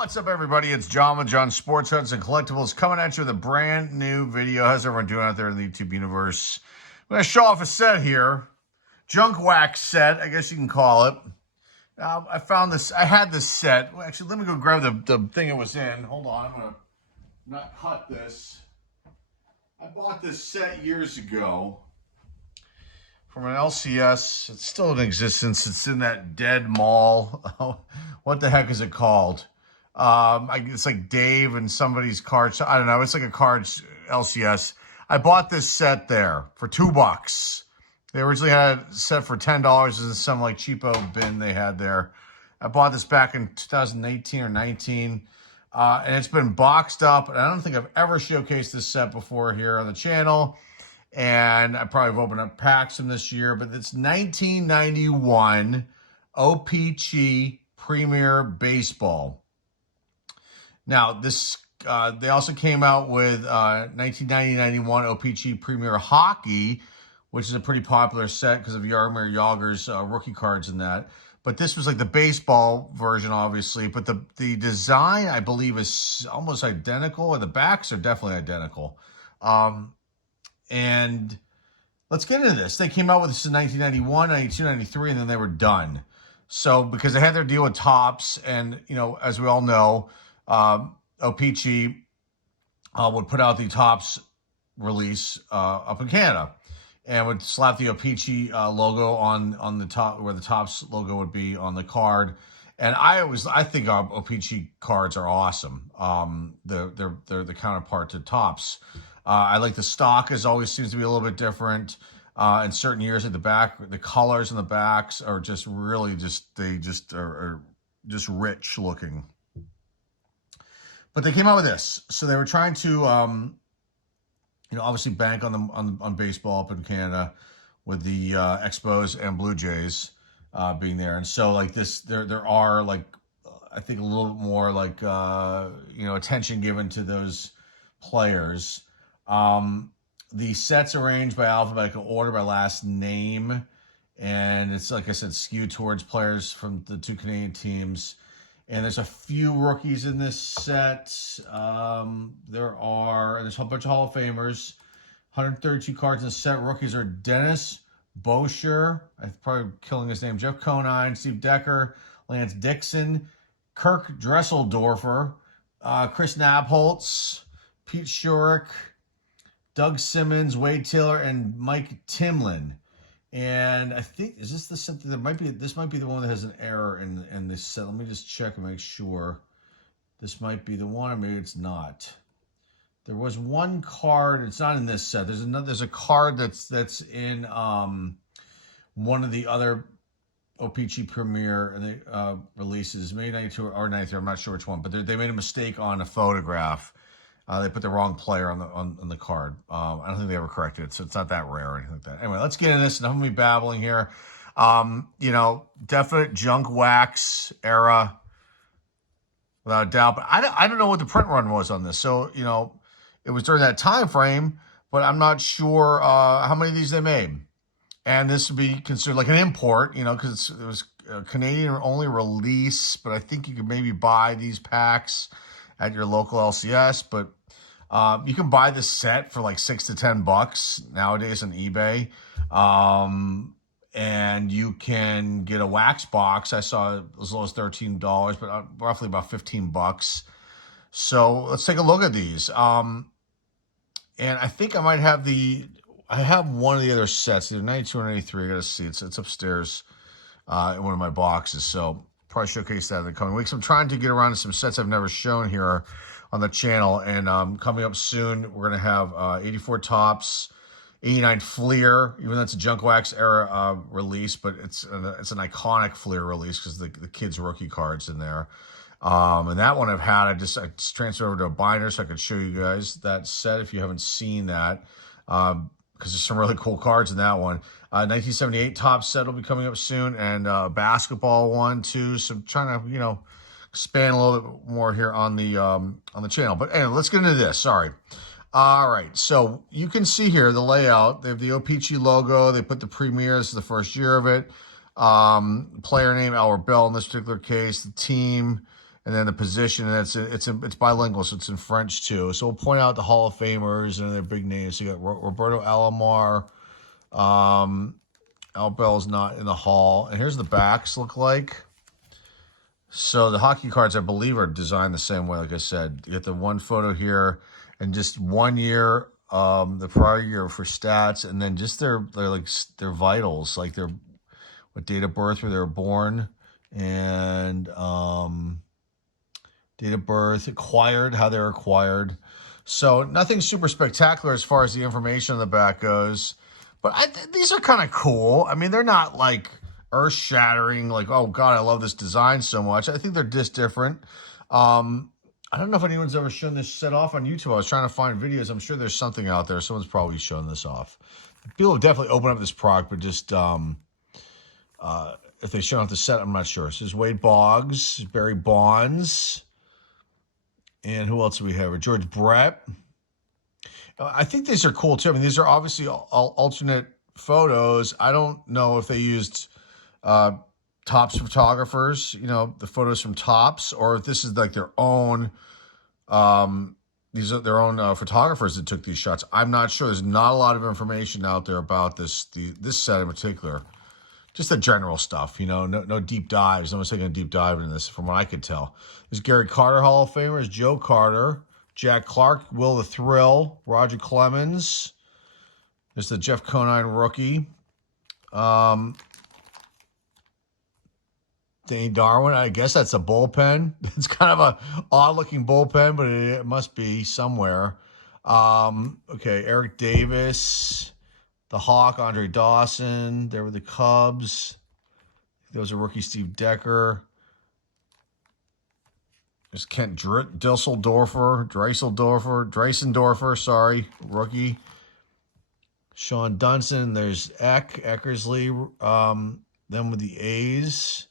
What's up, everybody? It's John with John Sports Huts and Collectibles coming at you with a brand new video. How's everyone doing out there in the YouTube universe? I'm going to show off a set here. Junk wax set, I guess you can call it. I found this. I had this set. Well, actually, let me go grab the thing it was in. Hold on. I'm going to not cut this. I bought this set years ago from an LCS. It's still in existence. It's in that dead mall. What the heck is it called? It's like Dave and somebody's cards. I don't know. It's like a cards LCS. I bought this set there for $2. They originally had it set for $10 in some like cheapo bin they had there. I bought this back in 2018 or 19. And it's been boxed up. And I don't think I've ever showcased this set before here on the channel. And I probably have opened up packs from this year. But it's 1991 O-Pee-Chee Premier Baseball. Now, this they also came out with 1990-91 O-Pee-Chee Premier Hockey, which is a pretty popular set because of Jaromir Jagr's rookie cards in that. But this was like the baseball version, obviously. But the design, I believe, is almost identical, or the backs are definitely identical. And let's get into this. They came out with this in 1991, 92, 93, and then they were done. So because they had their deal with Topps, and, you know, as we all know, O-Pee-Chee would put out the Topps release up in Canada, and would slap the O-Pee-Chee logo on the top, where the Topps logo would be on the card. And I think O-Pee-Chee cards are awesome. They're the counterpart to Topps. I like the stock, as always seems to be a little bit different. In certain years, at the back, the colors in the backs are just really are rich looking. But they came out with this, so they were trying to, obviously bank on baseball up in Canada, with the Expos and Blue Jays being there, and so like this, there are like I think a little bit more like attention given to those players. The sets arranged by alphabetical order by last name, and it's, like I said, skewed towards players from the two Canadian teams. And there's a few rookies in this set. There's a bunch of Hall of Famers. 132 cards in the set. Rookies are Dennis Boucher, I'm probably killing his name, Jeff Conine, Steve Decker, Lance Dixon, Kirk Dresseldorfer, Chris Nabholz, Pete Schurik, Doug Simmons, Wade Taylor, and Mike Timlin. And I think, is this the set that this might be the one that has an error in this set. Let me just check and make sure. This might be the one, or maybe it's not. There was one card, it's not in this set. There's a card that's in one of the other O-Pee-Chee Premier releases, maybe 92 or 93, I'm not sure which one, but they made a mistake on a photograph. They put the wrong player on the card. I don't think they ever corrected it, so it's not that rare or anything like that. Anyway, let's get into this, and I'm going to be babbling here. Definite junk wax era, without a doubt. But I don't know what the print run was on this. So, it was during that time frame, but I'm not sure how many of these they made. And this would be considered like an import, because it was a Canadian-only release, but I think you could maybe buy these packs at your local LCS, but you can buy this set for like $6 to $10 nowadays on eBay. And you can get a wax box. I saw it as low as $13, but roughly about $15. So let's take a look at these. And I think I might have I have one of the other sets, either 92 or 93. I gotta see, it's upstairs in one of my boxes. So probably showcase that in the coming weeks. I'm trying to get around to some sets I've never shown here on the channel, and coming up soon, we're gonna have 84 Topps, 89 Fleer, even though it's a junk wax era release, but it's an iconic Fleer release because the kids' rookie cards in there. And that one I've had. I just transferred over to a binder so I could show you guys that set if you haven't seen that, because there's some really cool cards in that one. 1978 Topps set will be coming up soon, and basketball one too. So I'm trying to expand a little bit more here on the channel. But anyway, let's get into this. Sorry. All right, so you can see here the layout. They have the O-Pee-Chee logo. They put the Premier. This is the first year of it. Player name Albert Bell in this particular case. The team And then the position, and it's bilingual, so it's in French too. So we'll point out the Hall of Famers and their big names. So you got Roberto Alomar. Al Bell's not in the hall. And here's the backs look like. So the hockey cards, I believe, are designed the same way. Like I said, you get the one photo here, and just 1 year, the prior year for stats, and then just their vitals, like their what date of birth where they were born, and date of birth, acquired, how they were acquired. So nothing super spectacular as far as the information on the back goes. But these are kind of cool. I mean, they're not like earth-shattering, like, oh, God, I love this design so much. I think they're just different. I don't know if anyone's ever shown this set off on YouTube. I was trying to find videos. I'm sure there's something out there. Someone's probably shown this off. People have definitely opened up this product, but just if they show off the set, I'm not sure. This is Wade Boggs, Barry Bonds, and who else do we have? George Brett. I think these are cool too. I mean, these are obviously all alternate photos. I don't know if they used Topps photographers, the photos from Topps, or if this is like their own. These are their own photographers that took these shots. I'm not sure. There's not a lot of information out there about this set in particular. Just the general stuff, no deep dives. No one's taking a deep dive into this from what I could tell. There's Gary Carter, Hall of Famers, Joe Carter, Jack Clark, Will the Thrill, Roger Clemens. There's the Jeff Conine rookie. Danny Darwin, I guess that's a bullpen. It's kind of a odd-looking bullpen, but it must be somewhere. Okay, Eric Davis, the Hawk, Andre Dawson. There were the Cubs. There was a rookie, Steve Decker. There's Kent Dreisendorfer, sorry, rookie. Sean Dunson. There's Eckersley. Then with the A's.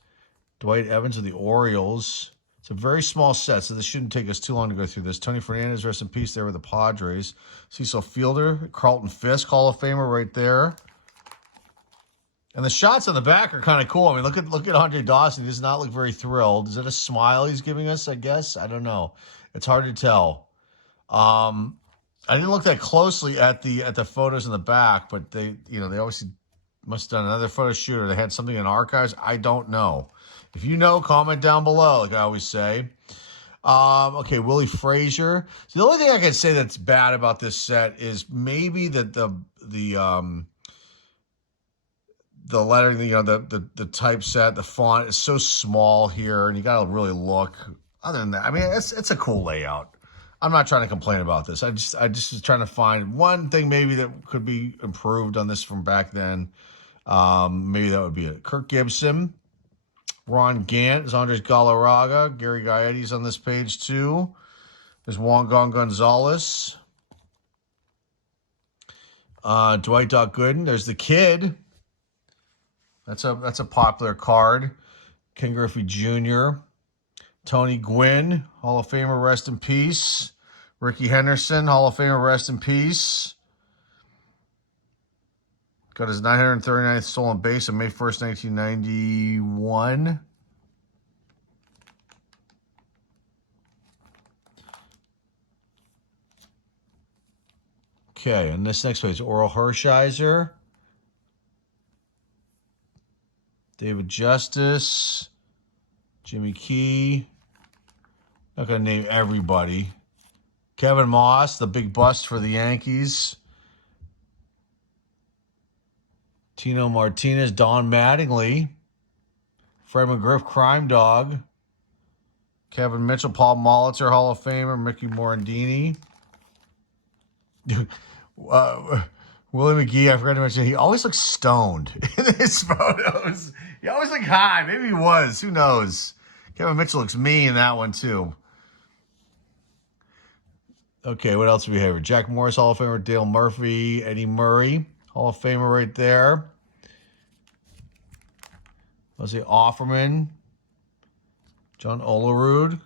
Dwight Evans with the Orioles. It's a very small set, so this shouldn't take us too long to go through this. Tony Fernandez, rest in peace, there with the Padres. Cecil Fielder, Carlton Fisk, Hall of Famer right there. And the shots on the back are kind of cool. I mean, look at Andre Dawson. He does not look very thrilled. Is it a smile he's giving us, I guess? I don't know. It's hard to tell. I didn't look that closely at the photos in the back, but they obviously must have done another photo shoot, or they had something in archives. I don't know. If you know, comment down below, like I always say. Okay, Willie Frazier. So the only thing I can say that's bad about this set is maybe that the lettering, the typeset, the font is so small here, and you got to really look. Other than that, I mean, it's a cool layout. I'm not trying to complain about this. I just was trying to find one thing maybe that could be improved on this from back then. Maybe that would be it. Kirk Gibson. Ron Gant, Andres Galarraga, Gary Gaetti's on this page too. There's Juan Gonzalez. Dwight Gooden. There's the Kid. That's a popular card. Ken Griffey Jr. Tony Gwynn, Hall of Famer, rest in peace. Ricky Henderson, Hall of Famer, rest in peace. Got his 939th stolen base on May 1st, 1991. Okay, and this next page, Oral Hershiser. David Justice. Jimmy Key. Not going to name everybody. Kevin Moss, the big bust for the Yankees. Tino Martinez, Don Mattingly, Fred McGriff, Crime Dog, Kevin Mitchell, Paul Molitor, Hall of Famer, Mickey Morandini. Willie McGee, I forgot to mention, he always looks stoned in his photos. He always looked high. Maybe he was. Who knows? Kevin Mitchell looks mean in that one, too. Okay, what else do we have here? Jack Morris, Hall of Famer, Dale Murphy, Eddie Murray. Hall of Famer right there. Let's see, Offerman. John Olerud.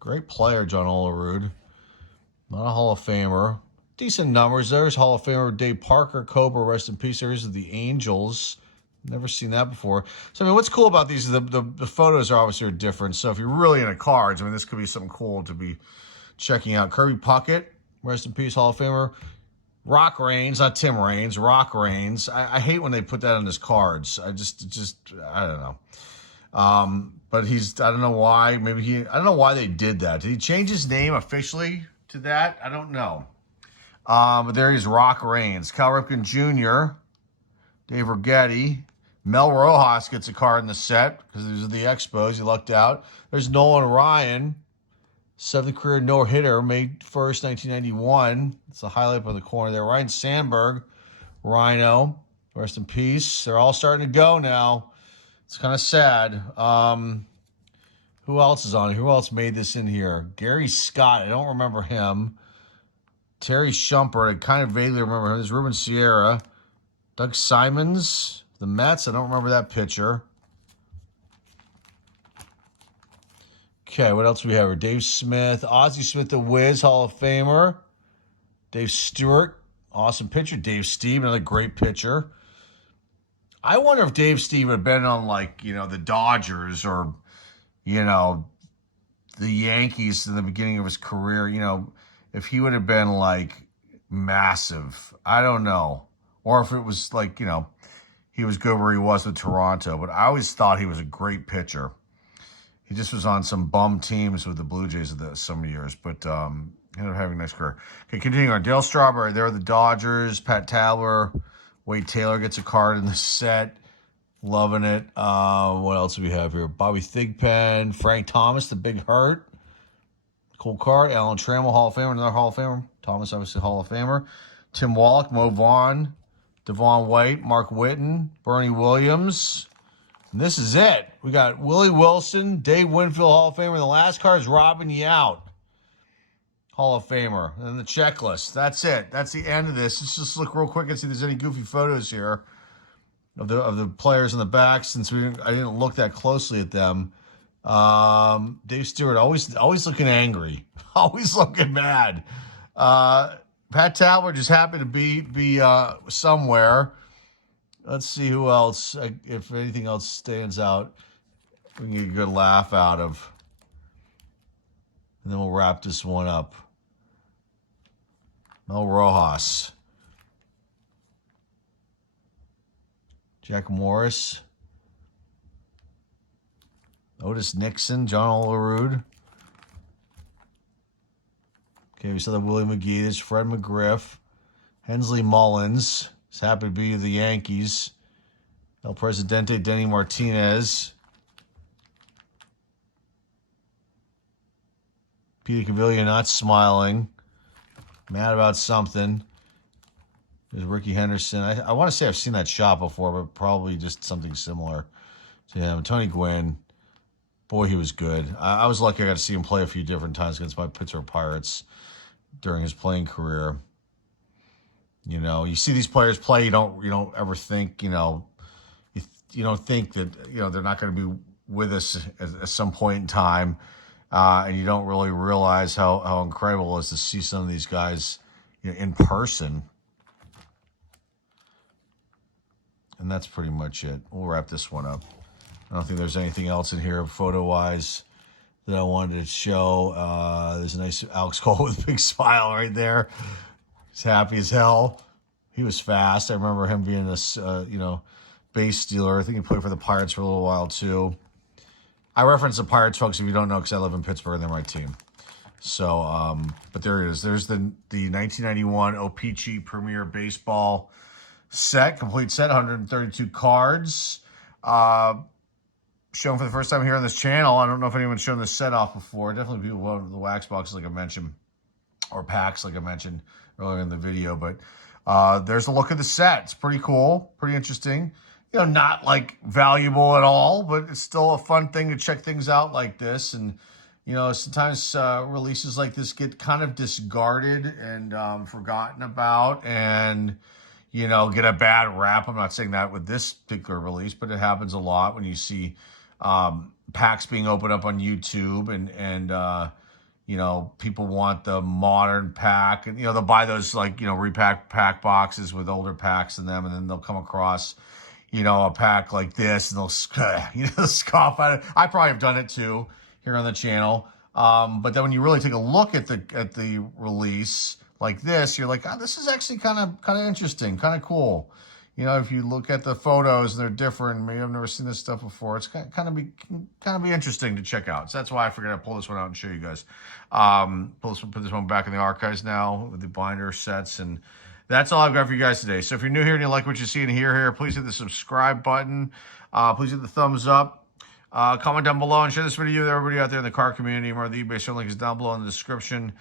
Great player, John Olerud. Not a Hall of Famer. Decent numbers. There's Hall of Famer Dave Parker. Cobra, rest in peace. There's the Angels. Never seen that before. So, I mean, what's cool about these is the photos are obviously different. So if you're really into cards, I mean, this could be something cool to be checking out. Kirby Puckett, rest in peace, Hall of Famer. Rock Reigns, not Tim Raines, Rock Reigns. I hate when they put that on his cards. I don't know. But I don't know why. I don't know why they did that. Did he change his name officially to that? I don't know. But there he's Rock Reigns. Cal Ripken Jr., Dave Righetti. Mel Rojas gets a card in the set because these are the Expos. He lucked out. There's Nolan Ryan. 7th career no-hitter, May 1st, 1991. It's a highlight up in the corner there. Ryan Sandberg, Rhino, rest in peace. They're all starting to go now. It's kind of sad. Who else is on it? Who else made this in here? Gary Scott, I don't remember him. Terry Shumpert, I kind of vaguely remember him. There's Ruben Sierra. Doug Simons, the Mets, I don't remember that pitcher. Okay, what else do we have here? Dave Smith, Ozzie Smith, the Wiz, Hall of Famer. Dave Stewart, awesome pitcher. Dave Steve, another great pitcher. I wonder if Dave Steve had been on, the Dodgers or, the Yankees in the beginning of his career, if he would have been, massive. I don't know. Or if it was, he was good where he was with Toronto. But I always thought he was a great pitcher. He just was on some bum teams with the Blue Jays some years, but ended up having a nice career. Okay, continuing on. Dale Strawberry, there are the Dodgers. Pat Tabler, Wade Taylor gets a card in the set. Loving it. What else do we have here? Bobby Thigpen, Frank Thomas, the Big Hurt. Cool card. Alan Trammell, Hall of Famer, another Hall of Famer. Thomas, obviously, Hall of Famer. Tim Wallach, Mo Vaughn, Devon White, Mark Whitten, Bernie Williams. And this is it. We got Willie Wilson, Dave Winfield, Hall of Famer. And the last card is Robin Yount, Hall of Famer. And then the checklist. That's it. That's the end of this. Let's just look real quick and see if there's any goofy photos here of the players in the back, since I didn't look that closely at them. Dave Stewart, always looking angry. Always looking mad. Pat Tabler just happened to be somewhere. Let's see who else, if anything else stands out, we can get a good laugh out of. And then we'll wrap this one up. Mel Rojas. Jack Morris. Otis Nixon, John Olerud. Okay, we saw that Willie McGee. There's Fred McGriff. Hensley Mullins. He's happy to be the Yankees. El Presidente, Denny Martinez. Peter Cavilla not smiling. Mad about something. There's Ricky Henderson. I want to say I've seen that shot before, but probably just something similar to him. Tony Gwynn. Boy, he was good. I was lucky I got to see him play a few different times against my Pittsburgh Pirates during his playing career. You see these players play, you don't ever think, you don't think that, they're not going to be with us at some point in time. And you don't really realize how incredible it is to see some of these guys, in person. And that's pretty much it. We'll wrap this one up. I don't think there's anything else in here photo-wise that I wanted to show. There's a nice Alex Cole with a big smile right there. He's happy as hell. He was fast. I remember him being this, base stealer. I think he played for the Pirates for a little while, too. I reference the Pirates, folks, if you don't know, because I live in Pittsburgh and they're my team. So, but there it is. There's the 1991 O-Pee-Chee Premier Baseball set, complete set, 132 cards. Shown for the first time here on this channel. I don't know if anyone's shown this set off before. Definitely people love the wax boxes, like I mentioned, or packs, like I mentioned earlier in the video. But there's the look of the set. It's pretty cool, pretty interesting. Not valuable at all, but it's still a fun thing to check things out like this. And sometimes releases like this get kind of discarded and forgotten about, and get a bad rap. I'm not saying that with this particular release, but it happens a lot when you see packs being opened up on YouTube, and people want the modern pack, and they'll buy those repack pack boxes with older packs in them, and then they'll come across a pack like this, and they'll scoff at it. I probably have done it too here on the channel. But then when you really take a look at the release like this, you're like, this is actually kind of interesting, kind of cool. If you look at the photos and they're different, maybe I've never seen this stuff before. It's kind of be interesting to check out. So that's why I figured I'd pull this one out and show you guys. Put this one back in the archives now with the binder sets, and that's all I've got for you guys today. So if you're new here and you like what you see and hear here, please hit the subscribe button. Please hit the thumbs up. Comment down below and share this video with everybody out there in the car community. More of the eBay store link is down below in the description.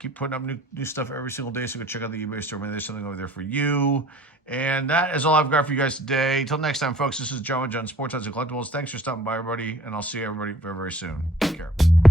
Keep putting up new stuff every single day, so go check out the eBay store. Maybe there's something over there for you. And that is all I've got for you guys today. Until next time, folks, this is John with John Sports Odds and Collectibles. Thanks for stopping by, everybody, and I'll see everybody very, very soon. Take care.